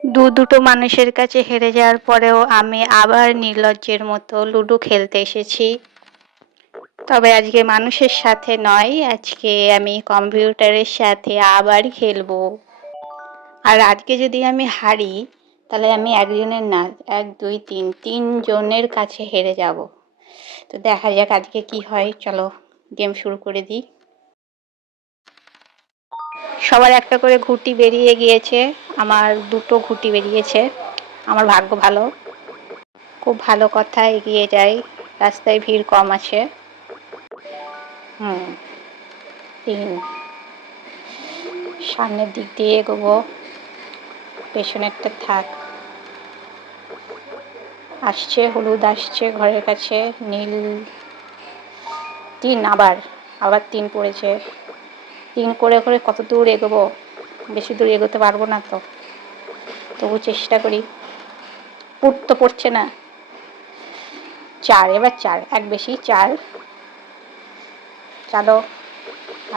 দুটো মানুষের কাছে হেরে যাওয়ার পরেও আমি আবার নির্লজ্জের মতো লুডো খেলতে এসেছি। তবে আজকে মানুষের সাথে নয়, আজকে আমি কম্পিউটারের সাথে আবার খেলবো। আর আজকে যদি আমি হারি তাহলে আমি একজনের না, 1 2 3 3 জনের কাছে হেরে যাব। তো দেখা যাক আজকে কি হয়। চলো গেম শুরু করে দিই। সবার একটা করে ঘুঁটি বেরিয়ে গিয়েছে, আমার 2টো ঘুঁটি বেরিয়েছে। আমার ভাগ্য ভালো, খুব ভালো কথা, এগিয়ে যাই। রাস্তায় ভিড় কম আছে। 3, সামনের দিক দিয়ে এগোবো, পেছনেরটা থাক। আসছে হলুদ, আসছে ঘরের কাছে নীল। 3, আবার 3 পড়েছে। 3 করে করে কত দূর এগোবো, বেশি দূর এগোতে পারবো না তো, তবু চেষ্টা করি। তো পড়ছে না। 4, এবার 4, এক বেশি 4। চলো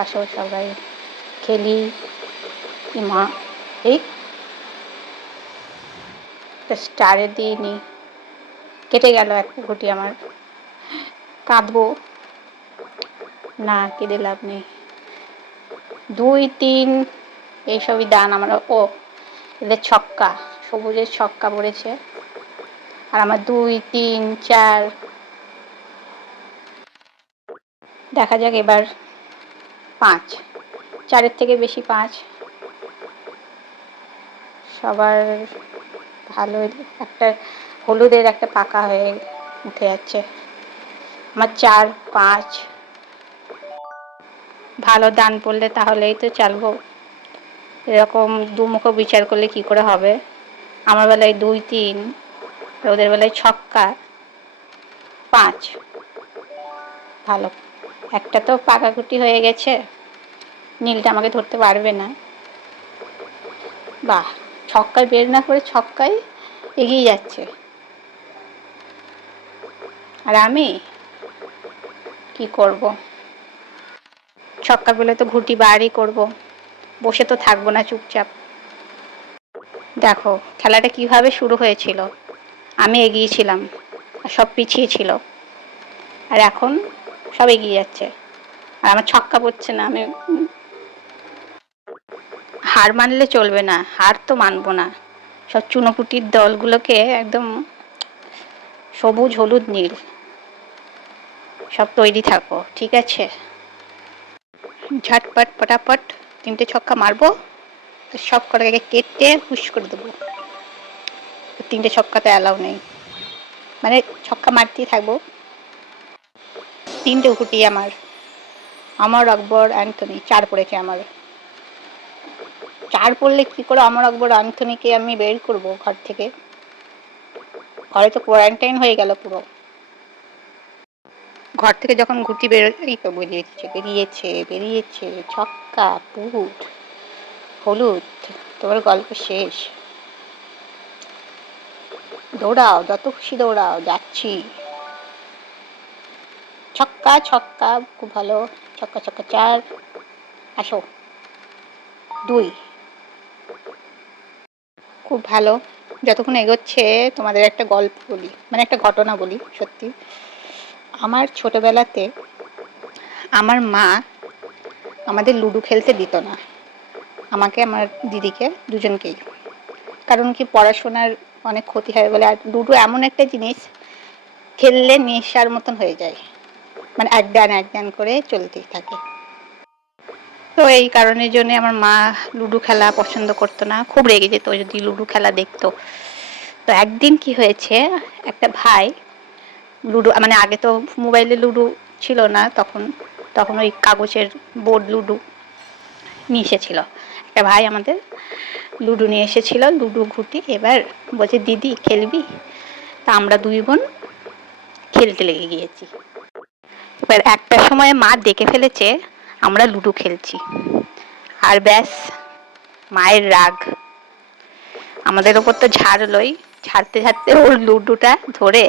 আসো সবাই খেলি। মা এই স্টারে দিইনি, কেটে গেল এক ঘুঁটি আমার। কাঁদবো না, কেঁদে লাভ নেই। 2 3 এইসবই দান আমরা। এদের ছক্কা, সবুজের ছক্কা পড়েছে। আর আমার 2 3 4। দেখা যাক এবার। 5, 4-এর থেকে বেশি 5। সবার ভালো। একটা হলুদের একটা পাকা হয়ে উঠে যাচ্ছে। আমার 4 5। ভালো দান পড়লে তাহলেই তো চালবো। এরকম দুমুখো বিচার করলে কি করে হবে? আমার বেলায় 2 3, ওদের বেলায় ছক্কা 5। ভালো, একটা তো পাকা গুটি হয়ে গেছে। নীলটা আমাকে ধরতে পারবে না। বাহ, ছক্কায় বের না করে ছক্কায় এগিয়ে যাচ্ছে। আর আমি কি করব? ছক্কা পেলে তো ঘুটি বারই করব, বসে তো থাকবো না চুপচাপ। দেখো খেলাটা কিভাবে শুরু হয়েছিল, আমি এগিয়েছিলাম আর সব পিছিয়ে ছিল, আর এখন সব এগিয়ে যাচ্ছে আর আমার ছক্কা পড়ছে না। আমি হার মানলে চলবে না, হার তো মানবো না। সব চুনোপুটির দলগুলোকে একদম সবুজ হলুদ নীল সব তৈরি থাকো, ঠিক আছে? ঝটপট পটাপট 3টে ছক্কা মারবো, সব কটাকে কেটে হুশ করে দেবো। 3টে ছক্কাতে অ্যালাউ নেই, মানে ছক্কা মারতেই থাকবো। 3টে গুটি আমার আকবর অ্যান্থনি। 4 পড়েছে আমার। 4 পড়লে কি করে আমার আকবর অ্যান্থনিকে আমি বের করবো ঘর থেকে? ঘরে তো কোয়ারেন্টাইন হয়ে গেল পুরো। ঘর থেকে যখন ঘুটি বেরিয়েছে ছক্কা পুট হলুদ, তোমার গল্প শেষ। দৌড়াও, যত খুশি দৌড়াও, যাচ্ছি। ছক্কা ছক্কা, খুব ভালো। ছক্কা ছক্কা 4। আসো 2। খুব ভালো। যতক্ষণ এগোচ্ছে তোমাদের একটা গল্প বলি, মানে একটা ঘটনা বলি। সত্যি, আমার ছোটবেলাতে আমার মা আমাদের লুডো খেলতে দিত না, আমাকে আমার দিদিকে, দুজনকেই। কারণ কি, পড়াশোনার অনেক ক্ষতি হয় বলে। আর লুডো এমন একটা জিনিস, খেললে নেশার মতন হয়ে যায়, মানে এক ডান করে চলতেই থাকে। তো এই কারণের জন্য আমার মা লুডো খেলা পছন্দ করতো না, খুব রেগে যেত যদি লুডো খেলা দেখতো। তো একদিন কি হয়েছে, একটা ভাই লুডো, মানে আগে তো মোবাইলে লুডো ছিল না, তখন তখন ওই কাগজের বোর্ড লুডো নিয়ে এসেছিল। একটা ভাই আমাদের লুডো নিয়ে এসেছিল, লুডো ঘুটি। এবার বলছে, দিদি খেলবি? তা আমরা 2 বোন খেলতে লেগে গিয়েছি। এবার একটা সময় মা দেখে ফেলেছে আমরা লুডো খেলছি, আর ব্যাস, মায়ের রাগ আমাদের ওপর তো ঝাড়লই। ঝাড়তে ঝাড়তে ওর লুডোটা ধরে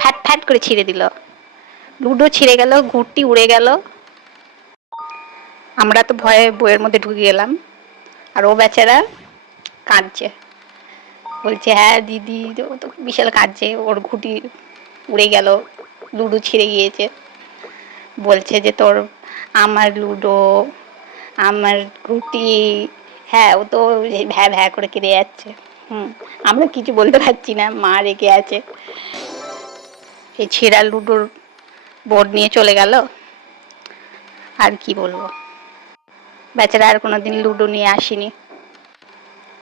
ফ্যাট ফ্যাট করে ছিঁড়ে দিল। লুডো ছিঁড়ে গেল, ঘুরটি উড়ে গেল। আমরা তো ভয়ে বইয়ের মধ্যে ঢুকে গেলাম, আর ও বেচারা কাঁদছে। বলছে হ্যাঁ দিদি, ও তো বিশাল কাঁদছে, ওর ঘুঁটি উড়ে গেল, লুডো ছিঁড়ে গিয়েছে। বলছে যে তোর আমার লুডো, আমার ঘুঁটি। হ্যাঁ, ও তো ভ্যা ভ্যা করে কেঁদে যাচ্ছে। আমরা কিছু বলতে পারছি না, মা রেগে আছে। এই ছেঁড়া লুডোর বোর্ড নিয়ে চলে গেল, আর কি বলবো। বেচারা আর কোনোদিন লুডো নিয়ে আসেনি।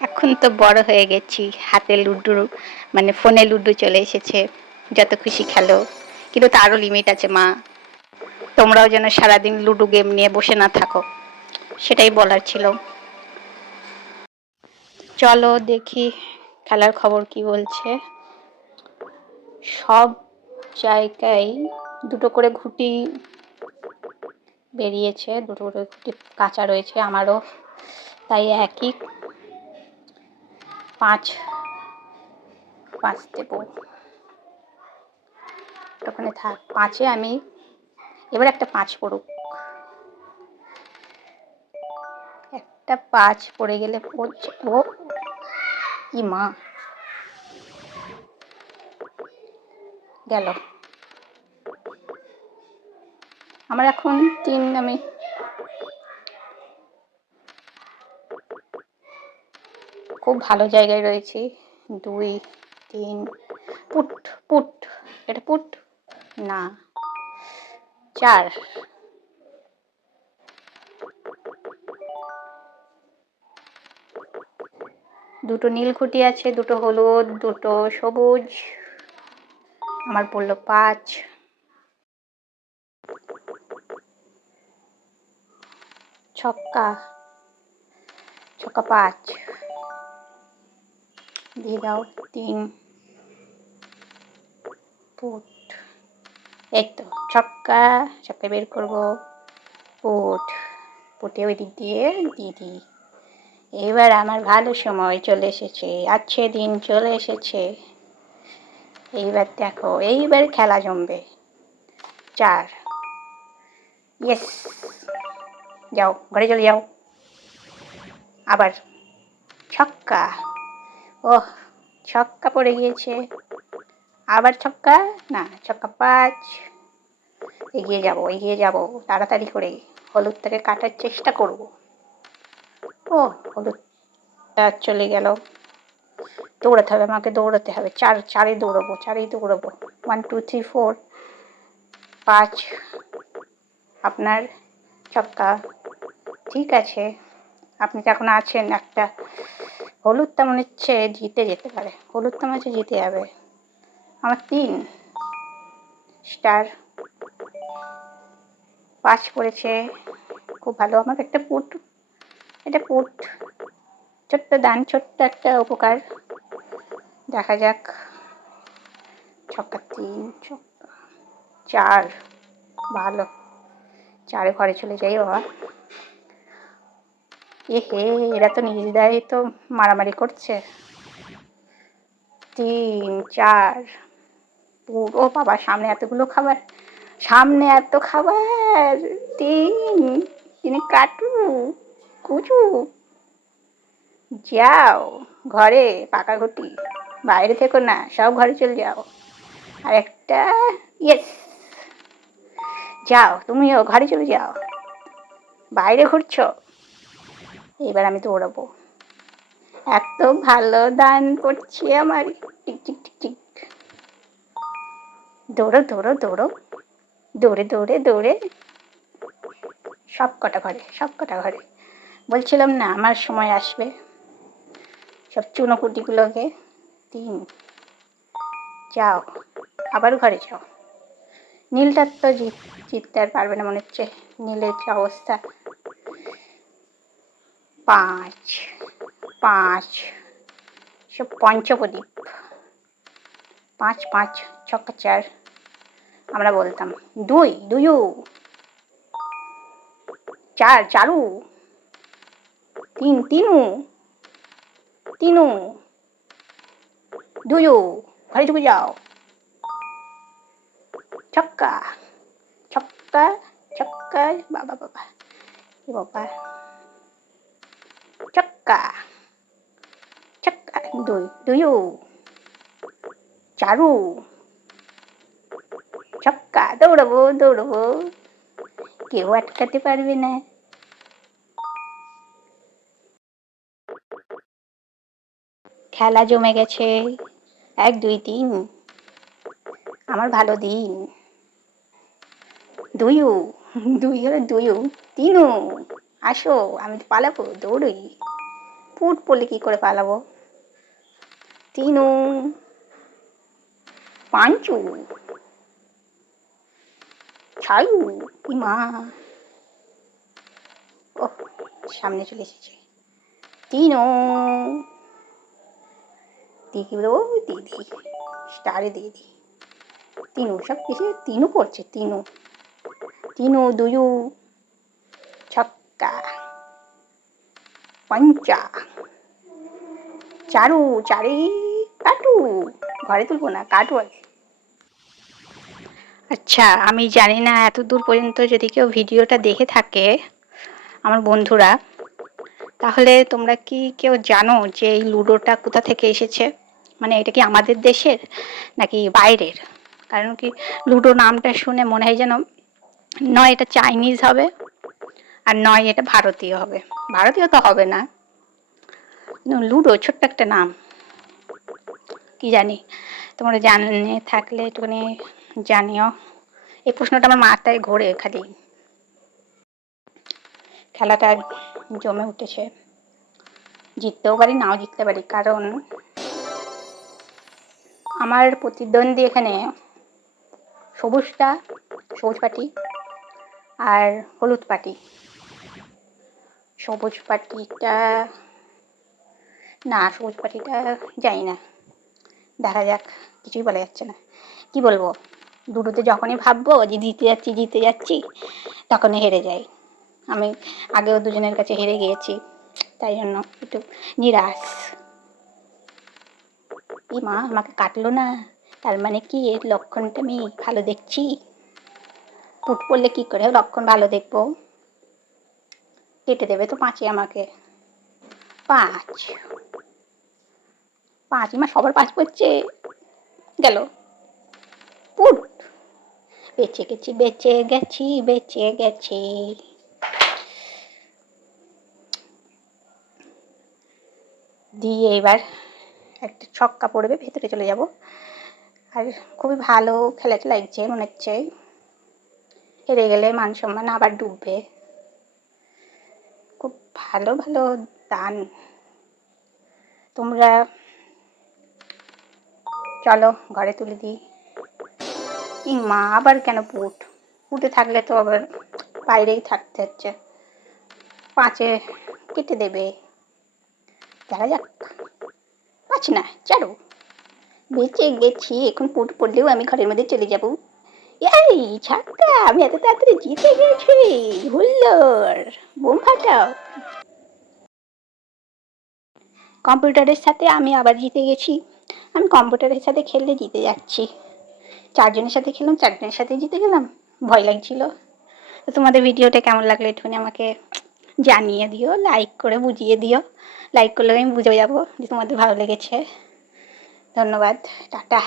এখন তো বড় হয়ে গেছি, হাতে লুডো মানে ফোনে লুডো চলে এসেছে, যত খুশি খেলো, কিন্তু তারও লিমিট আছে মা। তোমরাও যেন সারাদিন লুডো গেম নিয়ে বসে না থাকো, সেটাই বলার ছিল। চলো দেখি খেলার খবর কি বলছে। সব জায়গায় দুটো করে ঘুঁটি বেরিয়েছে, দুটো করে ঘুঁটি কাঁচা রয়েছে, আমারও তাই একই। 5 5 দেবো, ওখানে থাক। 5-এ আমি এবার একটা 5 পড়ুক। একটা 5 পড়ে গেলে ও ই মা গেল। আমার এখন 3, আমি খুব ভালো জায়গায় রয়েছি। 2 3 পুট পুট, এটা পুট না, 4। দুটো নীল খুঁটি আছে, দুটো হলুদ, দুটো সবুজ। আমার পড়লো 5। ছক্কা, ছক্কা 5 দিয়ে দাও। 3 পুট, এই তো ছক্কা, ছক্কা বের করবো। পুট, পুটে ওই দিক দিয়ে দিদি। এবার আমার ভালো সময় চলে এসেছে, আছে দিন চলে এসেছে। এইবার দেখো, এইবার খেলা জমবে। 4, ইয়েস, যাও ঘরে চলে যাও। আবার ছক্কা, ওহ ছক্কা পড়ে গিয়েছে, আবার ছক্কা, না ছক্কা 5। এগিয়ে যাব, এগিয়ে যাব, তাড়াতাড়ি করে হলুদটাকে কাটার চেষ্টা করব। ও হলুদটা চলে গেল। দৌড়াতে হবে আমাকে, দৌড়াতে হবে। 4-4-এ দৌড়াবো, 4-এই দৌড়াবো। 1 2 3 4 5 আপনার ছক্কা। ঠিক আছে, আপনি তো এখন আছেন। একটা হলুদটা মনে হচ্ছে জিতে যেতে পারে, হলুদটা মনে হচ্ছে জিতে যাবে। আমার 3 স্টার, 5 পড়েছে, খুব ভালো। আমার একটা পুট, এটা পুট, ছোট্ট দান, ছোট্ট একটা উপকার। দেখা যাক। ছক্কা 3, ছক্কা 4, ভালো। 4-এ ঘরে চলে যাই বাবা। এ হে, এরা তো নিজেরাই তো মারামারি করছে। 3 4 ও বাবা, সামনে এতগুলো খাবার, সামনে এত খাবার। 3 কাটু কুচু, যাও ঘরে, পাকা ঘটি, বাইরে থেকো না, সব ঘরে চলে যাও। আর একটা, ইয়েস, যাও তুমিও ঘরে চলে যাও, বাইরে ঘুরছো। এবার আমি দৌড়াবো, এত ভালো দান করছি আমার। টিক টিক টিক টিক, দৌড়ো দৌড়ো দৌড়ো, দৌড়ে দৌড়ে দৌড়ে সব কটা ঘরে, সব কটা ঘরে। বলছিলাম না আমার সময় আসবে। সব চুনোপুটিগুলোকে। 3, যাও আবার ঘরে যাও। নীলটার তো জিততে আর পারবে না মনে হচ্ছে, নীলের যে অবস্থা। 5 5 সব পঞ্চপ্রদীপ। 5 5 ছক্কা 4, আমরা বলতাম। 2 দুয়ু, 4 চারু, 3 তিনু, তিনু দুয়ু, ঘরে ঢুকে যাও। ছক্কা, ছক্কা, ছক্কা, বাবা বাবা, বাবা, ছক্কা, ছক্কা, দুয়ু, চারু, ছক্কা, দৌড়াবো দৌড়াবো, কেউ আটকাতে পারবে না। খেলা জমে গেছে, 1 2 3, আমার ভালো দিন। দুয়ু, দুয়ু, তিনু, আসো, আমি তো পালাবো, দৌড়ই। পুট পড়লে কি করে পালাবো? তিনু, পাঞ্চু, ছায়ু, মা, ও সামনে চলে এসেছে। তিনু, দিদি, স্টারে দিদি, তিনু, সব কিছু তিনু পড়ছে, তিনু, দুয়ু, ছক্কা, পঞ্চা, চারু, কাটু, ঘরে তুলবো না, কাটু আছে। আচ্ছা, আমি জানি না এত দূর পর্যন্ত যদি কেউ ভিডিওটা দেখে থাকে আমার বন্ধুরা, তাহলে তোমরা কি কেউ জানো যে এই লুডোটা কোথা থেকে এসেছে? মানে এটা কি আমাদের দেশের নাকি বাইরের? কারণ কি লুডো নামটা শুনে মনে হয় যেন নয় এটা চাইনিজ হবে আর নয় এটা ভারতীয় হবে। ভারতীয় তো হবে না, লুডো ছোট্ট একটা নাম, কি জানি, তোমরা জানে থাকলে একটুখানি জানিও। এই প্রশ্নটা আমার মাথায় ঘোরে খালি। খেলাটা জমে উঠেছে, জিততেও পারি নাও জিততে পারি, কারণ আমার প্রতিদ্বন্দ্বী এখানে সবুজ পাটি আর হলুদ পাটি। সবুজ পাটিটা জানি না, দেখা যাক, কিছুই বলা যাচ্ছে না। কি বলবো, দুটোতে যখনই ভাববো যে জিতে যাচ্ছি তখনই হেরে যাই। আমি আগেও দুজনের কাছে হেরে গিয়েছি, তাই জন্য একটু নিরাশ। মা আমাকে কাটলো না, তার মানে কি এর লক্ষণটা আমি ভালো দেখছি? পুট পড়লে কি করে লক্ষণ ভালো দেখবো? কেটে দেবে তো 5 আমাকে। 5 মা, সবার 5 পড়ছে, গেল পুট। বেঁচে গেছি। দিয়ে এবার একটা ছক্কা পড়বে, ভেতরে চলে যাব। আর খুবই ভালো খেলাতে লাগছে মনে হচ্ছে, হেরে গেলে মান সম্মান আবার ডুববে। খুব ভালো দান। তোমরা চলো ঘরে তুলে দিই। মা, আবার কেন পুটে থাকলে তো আবার বাইরেই থাকতে হচ্ছে, 5 কেটে দেবে, দেখা যাক। 5 না, চারু, বেঁচে গেছি। এখন পুট পড়লেও আমি ঘরের মধ্যে চলে যাবো। এই ছাক্কা, আমি এত তাড়াতাড়ি জিতে গেছি, হুল্লোড়, বোম ফাটাও। কম্পিউটারের সাথে আমি আবার জিতে গেছি। আমি কম্পিউটারের সাথে খেললে জিতে যাচ্ছি। 4 জনের সাথে খেললাম, 4 জনের সাথে জিতে গেলাম, ভয় লাগছিল। তো তোমাদের ভিডিওটা কেমন লাগলো একটুখানি আমাকে জানিয়ে দিও, লাইক করে বুঝিয়ে দিও। লাইক করলে আমি বুঝে যাবো যে তোমাদের ভালো লেগেছে। ধন্যবাদ, টাটা।